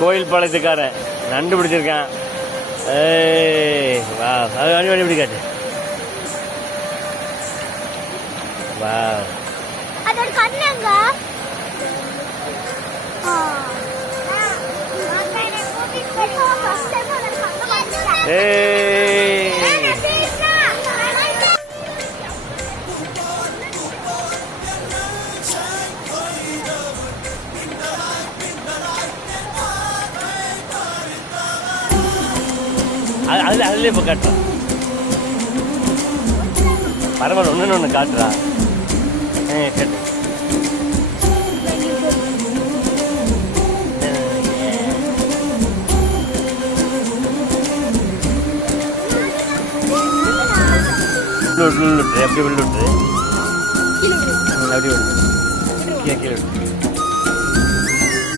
கோயில் பாளையத்துக்காரன் நண்டு பிடிச்சிருக்கான். ஏய் வா, அது வண்டி வண்டி இப்படி காட்டு. வா, அதோட கண்ணுங்க. ஏய் அதுல இப்போ காட்டுறான். பரவாயில்ல, ஒன்று காட்டுறா. கேட்டு எப்படி விட்டு அப்படி விட்டு கீழே விட்டு